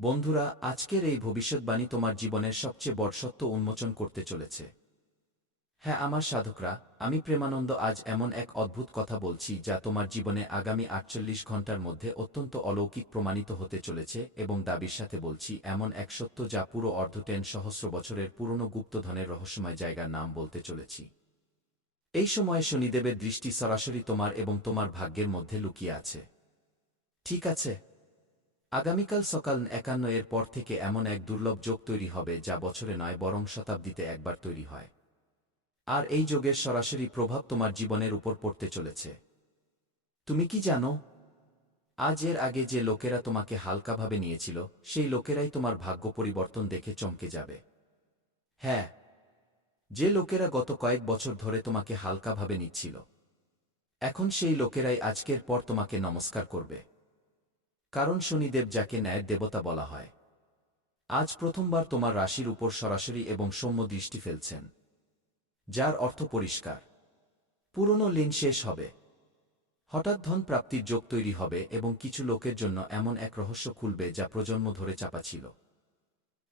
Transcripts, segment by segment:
বন্ধুরা, আজকের এই ভবিষ্যৎবাণী তোমার জীবনের সবচেয়ে বড় সত্য উন্মোচন করতে চলেছে। হ্যাঁ, আমার সাধকরা, আমি প্রেমানন্দ আজ এমন এক অদ্ভুত কথা বলছি যা তোমার জীবনে আগামী ৪৮ ঘন্টার মধ্যে অত্যন্ত অলৌকিক প্রমাণিত হতে চলেছে, এবং দাবির সাথে বলছি এমন এক সত্য যা পুরো সহস্র বছরের পুরনো গুপ্তধনের রহস্যময় জায়গার নাম বলতে চলেছি। এই সময়ে শনিদেবের দৃষ্টি সরাসরি তোমার এবং তোমার ভাগ্যের মধ্যে লুকিয়ে আছে। ঠিক আছে? আগামীকাল সকাল ৫১ এর পর থেকে এমন এক দুর্লভ যোগ তৈরি হবে যা বছরে নয় বরং শতাব্দীতে একবার তৈরি হয়। আর এই যোগের সরাসরি প্রভাব তোমার জীবনের উপর পড়তে চলেছে। তুমি কি জানো? আজ এর আগে যে লোকেরা তোমাকে হালকাভাবে নিয়েছিল, সেই লোকেরাই তোমার ভাগ্য পরিবর্তন দেখে চমকে যাবে। হ্যাঁ, যে লোকেরা গত কয়েক বছর ধরে তোমাকে হালকাভাবে নিচ্ছিল, এখন সেই লোকেরাই আজকের পর তোমাকে নমস্কার করবে। কারণ শনিদেব, যাকে ন্যায়ের দেবতা বলা হয়, আজ প্রথমবার তোমার রাশির উপর সরাসরি এবং সৌম্য দৃষ্টি ফেলছেন, যার অর্থ পরিষ্কার, পুরনো লিন শেষ হবে। হঠাৎ ধন প্রাপ্তির যোগ তৈরি হবে এবং কিছু লোকের জন্য এমন এক রহস্য খুলবে যা প্রজন্ম ধরে চাপা ছিল।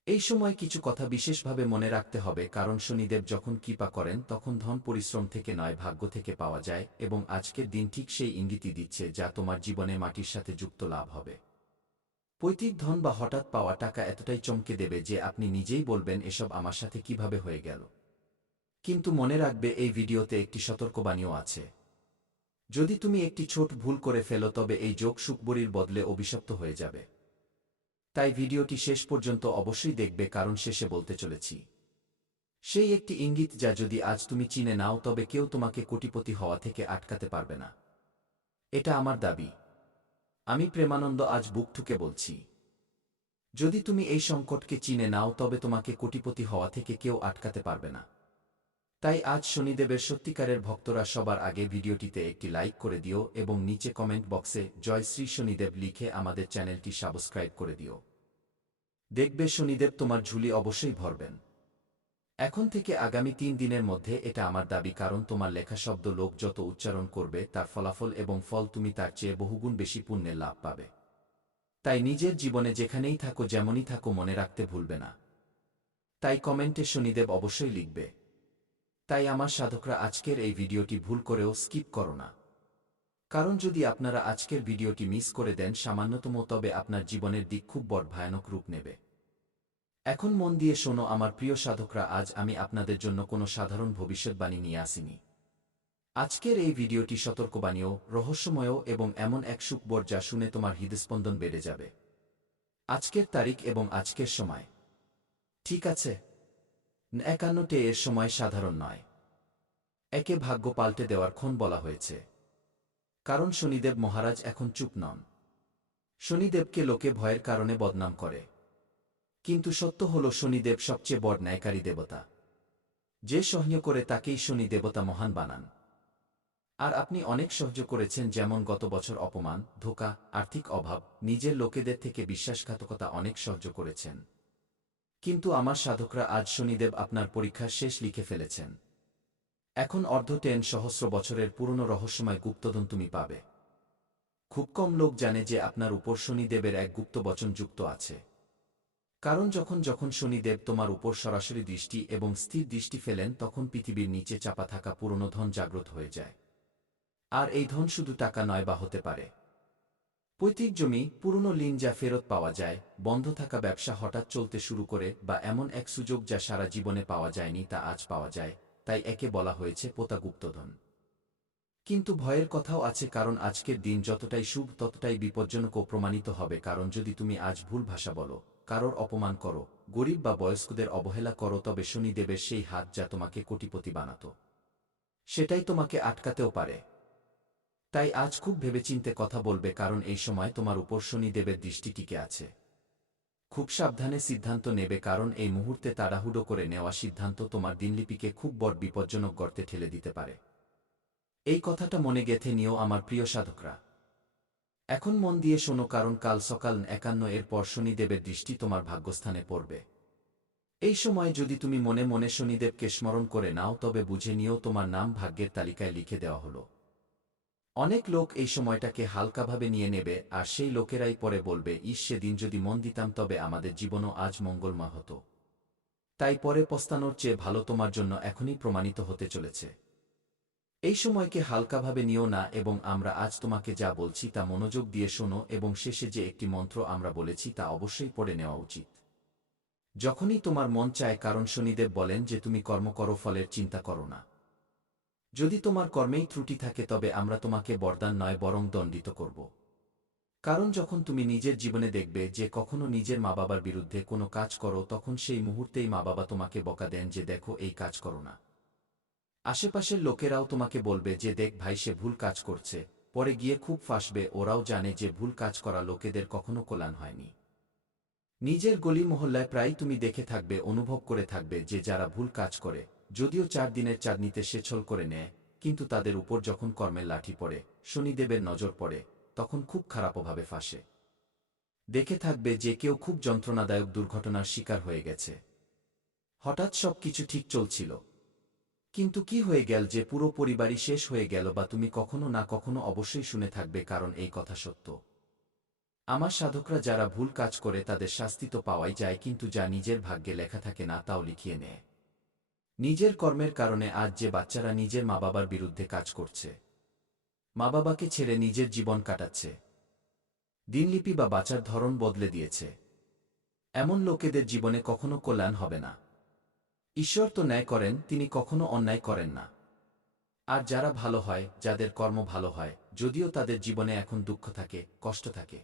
এই সময় কিছু কথা বিশেষভাবে মনে রাখতে হবে, কারণ শনিদেব যখন কৃপা করেন তখন ধন পরিশ্রম থেকে নয়, ভাগ্য থেকে পাওয়া যায়, এবং আজকের দিন ঠিক সেই ইঙ্গিতই দিচ্ছে যা তোমার জীবনে মাটির সাথে যুক্ত লাভ হবে। পৈতৃক ধন বা হঠাৎ পাওয়া টাকা এতটাই চমকে দেবে যে আপনি নিজেই বলবেন, এসব আমার সাথে কিভাবে হয়ে গেল। কিন্তু মনে রাখবে, এই ভিডিওতে একটি সতর্কবাণীও আছে। যদি তুমি একটি ছোট ভুল করে ফেলো, তবে এই যোগ সুখবরীর বদলে অভিশপ্ত হয়ে যাবে। তাই ভিডিওটি শেষ পর্যন্ত অবশ্যই দেখবে, কারণ শেষে বলতে চলেছি সেই একটি ইঙ্গিত যা যদি আজ তুমি চিনে নাও, তবে কেউ তোমাকে কোটিপতি হওয়া থেকে আটকাতে পারবে না। এটা আমার দাবি। আমি প্রেমানন্দ আজ বুক ঠুকে বলছি, যদি তুমি এই সংকটকে চিনে নাও, তবে তোমাকে কোটিপতি হওয়া থেকে কেউ আটকাতে পারবে না। তাই আজ শনিদেবের সত্যিকারের ভক্তরা সবার আগে ভিডিওটিতে একটি লাইক করে দিও এবং নিচে কমেন্ট বক্সে জয় শ্রী শনিদেব লিখে আমাদের চ্যানেলটি সাবস্ক্রাইব করে দিও। দেখবে শনিদেব তোমার ঝুলি অবশ্যই ভরবেন। এখন থেকে আগামী ৩ দিনের মধ্যে, এটা আমার দাবি, কারণ তোমার লেখা শব্দ লোক যত উচ্চারণ করবে, তার ফলাফল এবং ফল তুমি তার চেয়ে বহুগুণ বেশি পুণ্যের লাভ পাবে। তাই নিজের জীবনে যেখানেই থাকো, যেমনই থাকো, মনে রাখতে ভুলবে না। তাই কমেন্টে শনিদেব অবশ্যই লিখবে। তাই আমার সাধকরা, আজকের এই ভিডিওটি ভুল করেও স্কিপ করো না। কারণ যদি আপনারা আজকের ভিডিওটি মিস করে দেন সামান্যতম, তবে আপনার জীবনের দিক খুব বড় ভয়ানক রূপ নেবে। এখন মন দিয়ে শোনো আমার প্রিয় সাধকরা, আজ আমি আপনাদের জন্য কোনো সাধারণ ভবিষ্যৎবাণী নিয়ে আসিনি। আজকের এই ভিডিওটি সতর্কবাণীও, রহস্যময় এবং এমন এক সুখবর যা শুনে তোমার হৃদস্পন্দন বেড়ে যাবে। আজকের তারিখ এবং আজকের সময়, ঠিক আছে? ৫১ এর সময় সাধারণ নয়। একে ভাগ্য পাল্টে দেওয়ার ক্ষণ বলা হয়েছে। কারণ শনিদেব মহারাজ এখন চুপ নন। শনিদেবকে লোকে ভয়ের কারণে বদনাম করে, কিন্তু সত্য হল শনিদেব সবচেয়ে বড় ন্যায়কারী দেবতা। যে সহ্য করে তাকেই শনি দেবতা মহান বানান। আর আপনি অনেক সহ্য করেছেন, যেমন গত বছর অপমান, ধোঁকা, আর্থিক অভাব, নিজের লোকেদের থেকে বিশ্বাসঘাতকতা, অনেক সহ্য করেছেন। কিন্তু আমার সাধকরা, আজ শনিদেব আপনার পরীক্ষার শেষ লিখে ফেলেছেন। এখন সহস্র বছরের পুরনো রহস্যময় গুপ্তধন তুমি পাবে। খুব কম লোক জানে যে আপনার উপর শনিদেবের এক গুপ্ত বচন যুক্ত আছে। কারণ যখন যখন শনিদেব তোমার উপর সরাসরি দৃষ্টি এবং স্থির দৃষ্টি ফেলেন, তখন পৃথিবীর নিচে চাপা থাকা পুরনো ধন জাগ্রত হয়ে যায়। আর এই ধন শুধু টাকা নয়, বা হতে পারে পৈতৃক জমি, পুরনো লিন যা ফেরত পাওয়া যায়, বন্ধ থাকা ব্যবসা হঠাৎ চলতে শুরু করে, বা এমন এক সুযোগ যা সারা জীবনে পাওয়া যায়নি, তা আজ পাওয়া যায়। তাই একে বলা হয়েছে পোতা গুপ্তধন। কিন্তু ভয়ের কথাও আছে, কারণ আজকের দিন যতটাই শুভ ততটাই বিপজ্জনকও প্রমাণিত হবে। কারণ যদি তুমি আজ ভুল ভাষা বলো, কারোর অপমান করো, গরিব বা বয়স্কদের অবহেলা করো, তবে শনিদেবের সেই হাত যা তোমাকে কোটিপতি বানাত, সেটাই তোমাকে আটকাতেও পারে। তাই আজ খুব ভেবেচিন্তে কথা বলবে, কারণ এই সময় তোমার উপর শনিদেবের দৃষ্টি টিকে আছে। খুব সাবধানে সিদ্ধান্ত নেবে, কারণ এই মুহূর্তে তাড়াহুড়ো করে নেওয়া সিদ্ধান্ত তোমার দিনলিপিকে খুব বড় বিপজ্জনক গর্তে ঠেলে দিতে পারে। এই কথাটা মনে গেঁথে নিও আমার প্রিয় সাধকরা। এখন মন দিয়ে শোনো, কারণ কাল সকাল ৫১ এর পর শনিদেবের দৃষ্টি তোমার ভাগ্যস্থানে পড়বে। এই সময় যদি তুমি মনে মনে শনিদেবকে স্মরণ করে নাও, তবে বুঝে নিও তোমার নাম ভাগ্যের তালিকায় লিখে দেওয়া হলো। অনেক লোক এই সময়টাকে হালকাভাবে নিয়ে নেবে, আর সেই লোকেরাই পরে বলবে, ইস, সেদিন যদি মন দিতাম তবে আমাদের জীবনও আজ মঙ্গলময় হতো। তাই পরে পস্তানোর চেয়ে ভালো তোমার জন্য এখনই প্রমাণিত হতে চলেছে। এই সময়কে হালকাভাবে নিও না, এবং আমরা আজ তোমাকে যা বলছি তা মনোযোগ দিয়ে শোনো, এবং শেষে যে একটি মন্ত্র আমরা বলেছি তা অবশ্যই পড়ে নেওয়া উচিত। যখনই তোমার মন চায়, কারণ শনিদেব বলেন যে তুমি কর্ম করো, ফলের চিন্তা করো না। যদি তোমার কর্মেই ত্রুটি থাকে তবে আমরা তোমাকে বরদান নয় বরং দণ্ডিত করব। কারণ যখন তুমি নিজের জীবনে দেখবে যে কখনো নিজের মা বাবার বিরুদ্ধে কোনো কাজ করো, তখন সেই মুহূর্তেই মা বাবা তোমাকে বকা দেন যে দেখো এই কাজ করো না। আশেপাশের লোকেরাও তোমাকে বলবে যে দেখ ভাই, সে ভুল কাজ করছে। পরে গিয়ে খুব ফাঁসবে। ওরাও জানে যে ভুল কাজ করা লোকেদের কখনো কল্যাণ হয়নি। নিজের গলি মহল্লায় প্রায় তুমি দেখে থাকবে, অনুভব করে থাকবে যে যারা ভুল কাজ করে, যদিও 4 দিনের চাঁদনিতে সে ছল করে নেয়, কিন্তু তাদের উপর যখন কর্মের লাঠি পড়ে, শনিদেবের নজর পড়ে, তখন খুব খারাপভাবে ফাঁসে। দেখে থাকবে যে কেউ খুব যন্ত্রণাদায়ক দুর্ঘটনার শিকার হয়ে গেছে। হঠাৎ সব কিছু ঠিক চলছিল, কিন্তু কি হয়ে গেল যে পুরো পরিবারই শেষ হয়ে গেল, বা তুমি কখনো না কখনো অবশ্যই শুনে থাকবে, কারণ এই কথা সত্য। আমার সাধকরা যারা ভুল কাজ করে তাদের শাস্তি তো পাওয়াই যায়, কিন্তু যা নিজের ভাগ্যে লেখা থাকে না তাও লিখিয়ে নেয়। নিজের কর্মের কারণে আজ যে বাচ্চারা নিজের মা বাবার বিরুদ্ধে কাজ করছে, মা বাবাকে ছেড়ে নিজের জীবন কাটাচ্ছে, দিনলিপি বা বাঁচার ধরন বদলে দিয়েছে, এমন লোকেদের জীবনে কখনো কল্যাণ হবে না। ঈশ্বর তো ন্যায় করেন, তিনি কখনো অন্যায় করেন না। আর যারা ভালো হয়, যাদের কর্ম ভালো হয়, যদিও তাদের জীবনে এখন দুঃখ থাকে, কষ্ট থাকে,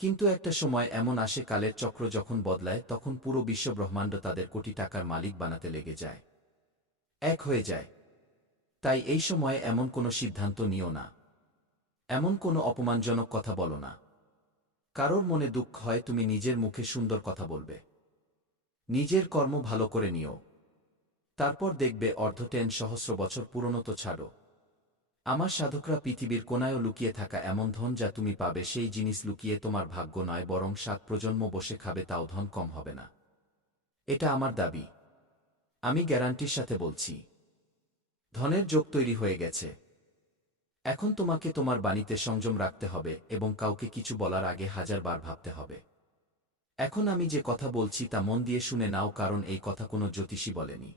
কিন্তু একটা সময় এমন আসে, কালের চক্র যখন বদলায়, তখন পুরো বিশ্ব ব্রহ্মাণ্ড তাদের কোটি টাকার মালিক বানাতে লেগে যায়, এক হয়ে যায়। তাই এই সময়ে এমন কোনো সিদ্ধান্ত নিও না, এমন কোনো অপমানজনক কথা বলো না। কারোর মনে দুঃখ হয়, তুমি নিজের মুখে সুন্দর কথা বলবে, নিজের কর্ম ভালো করে নিও, তারপর দেখবে অর্ধটেন সহস্র বছর পুরনো তো ছাড়ো। আমার সাধকরা পৃথিবীর কোনায়ও লুকিয়ে থাকা এমন ধন যা তুমি পাবে, সেই জিনিস লুকিয়ে তোমার ভাগ্য নয় বরং 7 প্রজন্ম বসে খাবে, তাও ধন কম হবে না। এটা আমার দাবি, আমি গ্যারান্টির সাথে বলছি। ধনের যোগ তৈরি হয়ে গেছে। এখন তোমাকে তোমার বাণীতে সংযম রাখতে হবে, এবং কাউকে কিছু বলার আগে 1000 বার ভাবতে হবে। এখন আমি যে কথা বলছি তা মন দিয়ে শুনে নাও, কারণ এই কথা কোনো জ্যোতিষী বলেনি।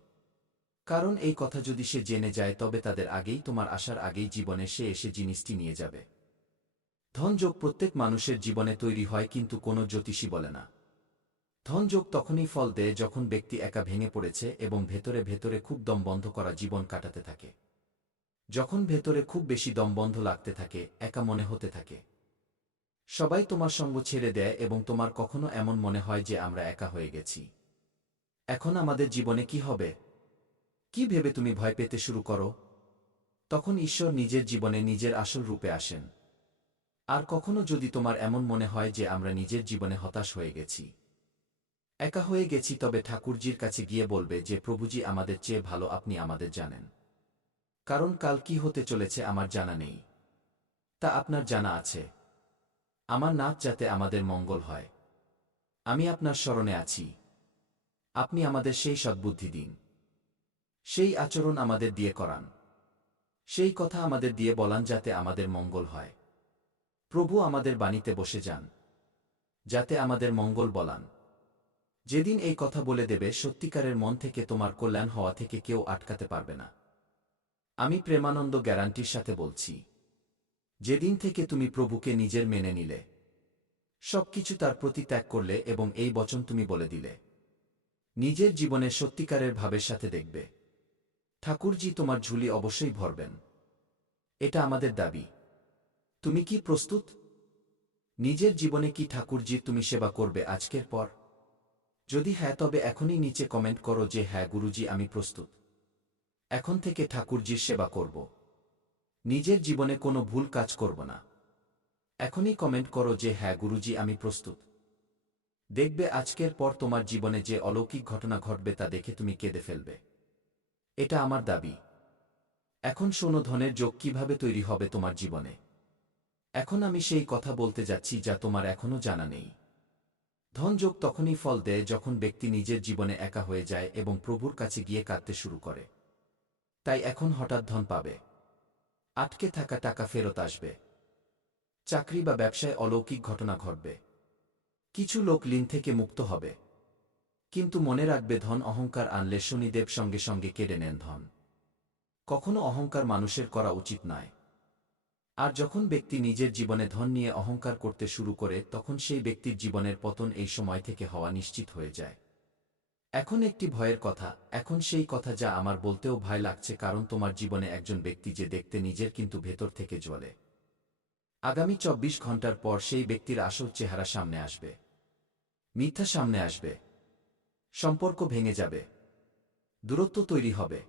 কারণ এই কথা যদি সে জেনে যায় তবে তাদের আগেই, তোমার আসার আগেই জীবনে সে এসে জিনিসটি নিয়ে যাবে। ধনযোগ প্রত্যেক মানুষের জীবনে তৈরি হয়, কিন্তু কোনো জ্যোতিষী বলে না। ধনযোগ তখনই ফল দেয় যখন ব্যক্তি একা ভেঙে পড়েছে এবং ভেতরে ভেতরে খুব দমবন্ধ করা জীবন কাটাতে থাকে। যখন ভেতরে খুব বেশি দমবন্ধ লাগতে থাকে, একা মনে হতে থাকে, সবাই তোমার সঙ্গ ছেড়ে দেয়, এবং তোমার কখনো এমন মনে হয় যে আমরা একা হয়ে গেছি, এখন আমাদের জীবনে কি হবে, কি ভেবে তুমি ভয় পেতে শুরু করো, তখন ঈশ্বর নিজের জীবনে নিজের আসল রূপে আসেন। আর কখনো যদি তোমার এমন মনে হয় যে আমরা নিজের জীবনে হতাশ হয়ে গেছি, একা হয়ে গেছি, তবে ঠাকুরজির কাছে গিয়ে বলবে যে প্রভুজি, আমাদের চেয়ে ভালো আপনি আমাদের জানেন। কারণ কাল কি হতে চলেছে আমার জানা নেই, তা আপনার জানা আছে। আমার নাচ যাতে আমাদের মঙ্গল হয়, আমি আপনার শরণে আছি। আপনি আমাদের সেই সদ্বুদ্ধি দিন, সেই আচরণ আমাদের দিয়ে করান, সেই কথা আমাদের দিয়ে বলান যাতে আমাদের মঙ্গল হয়। প্রভু আমাদের বাণীতে বসে যান, যাতে আমাদের মঙ্গল বলান। যেদিন এই কথা বলে দেবে, সত্যিকারের মন থেকে তোমার কল্যাণ হওয়া থেকে কেউ আটকাতে পারবে না। আমি প্রেমানন্দ গ্যারান্টির সাথে বলছি। যেদিন থেকে তুমি প্রভুকে নিজের মেনে নিলে, সবকিছু তার প্রতি ত্যাগ করলে, এবং এই বচন তুমি বলে দিলে, নিজের জীবনে সত্যিকারের ভাবের সাথে দেখবে ঠাকুরজি তোমার ঝুলি অবশ্যই ভরবেন। এটা আমাদের দাবি। তুমি কি প্রস্তুত? নিজের জীবনে কি ঠাকুরজি তুমি সেবা করবে আজকের পর? যদি হ্যাঁ, তবে এখনই নিচে কমেন্ট করো যে হ্যাঁ গুরুজি, আমি প্রস্তুত। এখন থেকে ঠাকুরজির সেবা করব, নিজের জীবনে কোনো ভুল কাজ করব না। এখনই কমেন্ট করো যে হ্যাঁ গুরুজি, আমি প্রস্তুত। দেখবে আজকের পর তোমার জীবনে যে অলৌকিক ঘটনা ঘটবে তা দেখে তুমি কেঁদে ফেলবে। এটা আমার দাবি। এখন শোনো, ধনের যোগ কিভাবে তৈরি হবে তোমার জীবনে। এখন আমি সেই কথা বলতে যাচ্ছি যা তোমার এখনো জানা নেই। ধনযোগ তখনই ফল দেয় যখন ব্যক্তি নিজের জীবনে একা হয়ে যায় এবং প্রভুর কাছে গিয়ে কাঁদতে শুরু করে। তাই এখন হঠাৎ ধন পাবে, আটকে থাকা টাকা ফেরত আসবে। চাকরি বা ব্যবসায় অলৌকিক ঘটনা ঘটবে। কিছু লোক ঋণ থেকে মুক্ত হবে। কিন্তু মনে রাখবে, ধন অহংকার আনলে শনিদেব সঙ্গে সঙ্গে কেড়ে নেন ধন। কখনো অহংকার মানুষের করা উচিত নয়। আর যখন ব্যক্তি নিজের জীবনে ধন নিয়ে অহংকার করতে শুরু করে, তখন সেই ব্যক্তির জীবনের পতন এই সময় থেকে হওয়া নিশ্চিত হয়ে যায়। এখন একটি ভয়ের কথা, এখন সেই কথা যা আমার বলতেও ভয় লাগছে, কারণ তোমার জীবনে একজন ব্যক্তি যে দেখতে নিজের কিন্তু ভেতর থেকে জ্বলে। আগামী ২৪ ঘন্টার পর সেই ব্যক্তির আসল চেহারা সামনে আসবে। মিথ্যা সামনে আসবে। সম্পর্ক ভেঙে যাবে। দূরত্ব তৈরি হবে।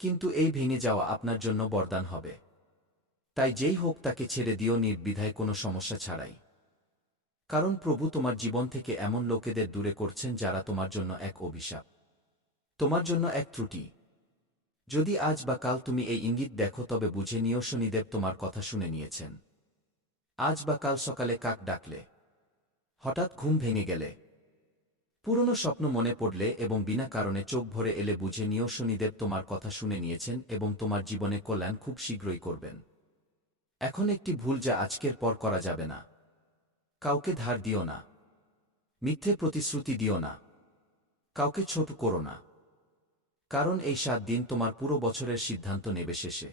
কিন্তু এই ভেঙে যাওয়া আপনার জন্য বরদান হবে। তাই যেই হোক তাকে ছেড়ে দিও নির্দ্বিধায়, কোনো সমস্যা ছাড়াই। কারণ প্রভু তোমার জীবন থেকে এমন লোকেদের দূরে করছেন যারা তোমার জন্য এক অভিশাপ, তোমার জন্য এক ত্রুটি। যদি আজ বা কাল তুমি এই ইঙ্গিত দেখো, তবে বুঝে নিও শনিদেব তোমার কথা শুনে নিয়েছেন। আজ বা কাল সকালে কাক ডাকলে, হঠাৎ ঘুম ভেঙে গেলে, পুরনো স্বপ্ন মনে পড়লে এবং বিনা কারণে চোখ ভরে এলে, বুঝে নিও শনিদেব তোমার কথা শুনে নিয়েছেন এবং তোমার জীবনে কল্যাণ খুব শীঘ্রই করবেন। এখন একটি ভুল যা আজকের পর করা যাবে না। কাউকে ধার দিও না। মিথ্যে প্রতিশ্রুতি দিও না। কাউকে ছোট করো না। কারণ এই ৭ দিন তোমার পুরো বছরের সিদ্ধান্ত নেবে শেষে।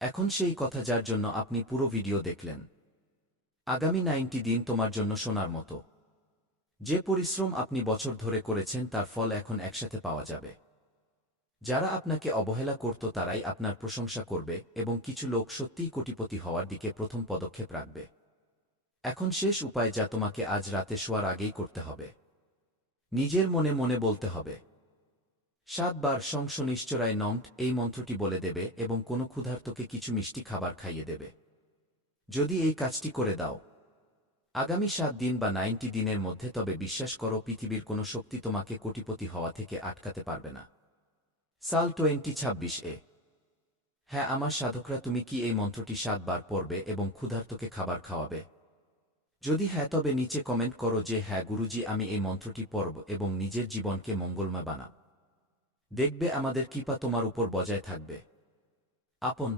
এখন সেই কথা যার জন্য আপনি পুরো ভিডিও দেখলেন। আগামী ৯০ দিন তোমার জন্য সোনার মতো। যে পরিশ্রম আপনি বছর ধরে করেছেন তার ফল এখন একসাথে পাওয়া যাবে। যারা আপনাকে অবহেলা করত তারাই আপনার প্রশংসা করবে এবং কিছু লোক সত্যিই কোটিপতি হওয়ার দিকে প্রথম পদক্ষেপ রাখবে। এখন শেষ উপায়, যা তোমাকে আজ রাতে শোয়ার আগেই করতে হবে। নিজের মনে মনে বলতে হবে ৭ বার সং শনিশ্চরায় নমঃ, এই মন্ত্রটি বলে দেবে এবং কোনো ক্ষুধার্তকে কিছু মিষ্টি খাবার খাইয়ে দেবে। যদি এই কাজটি করে দাও আগামী ৭ দিন বা ৯০ দিনের মধ্যে, তবে বিশ্বাস করো পৃথিবীর কোনো শক্তি তোমাকে কোটিপতি হওয়া থেকে আটকাতে পারবে না। সাল 2026 হ্যাঁ আমার সাধকরা, তুমি কি এই মন্ত্রটি ৭ বার পড়বে এবং ক্ষুধার্তকে খাবার খাওয়াবে? যদি হ্যাঁ, তবে নিচে কমেন্ট করো যে হ্যাঁ গুরুজি, আমি এই মন্ত্রটি পড়ব এবং নিজের জীবনকে মঙ্গলময় বানাব। দেখবে আমাদের কৃপা তোমার উপর বজায় থাকবে। আপন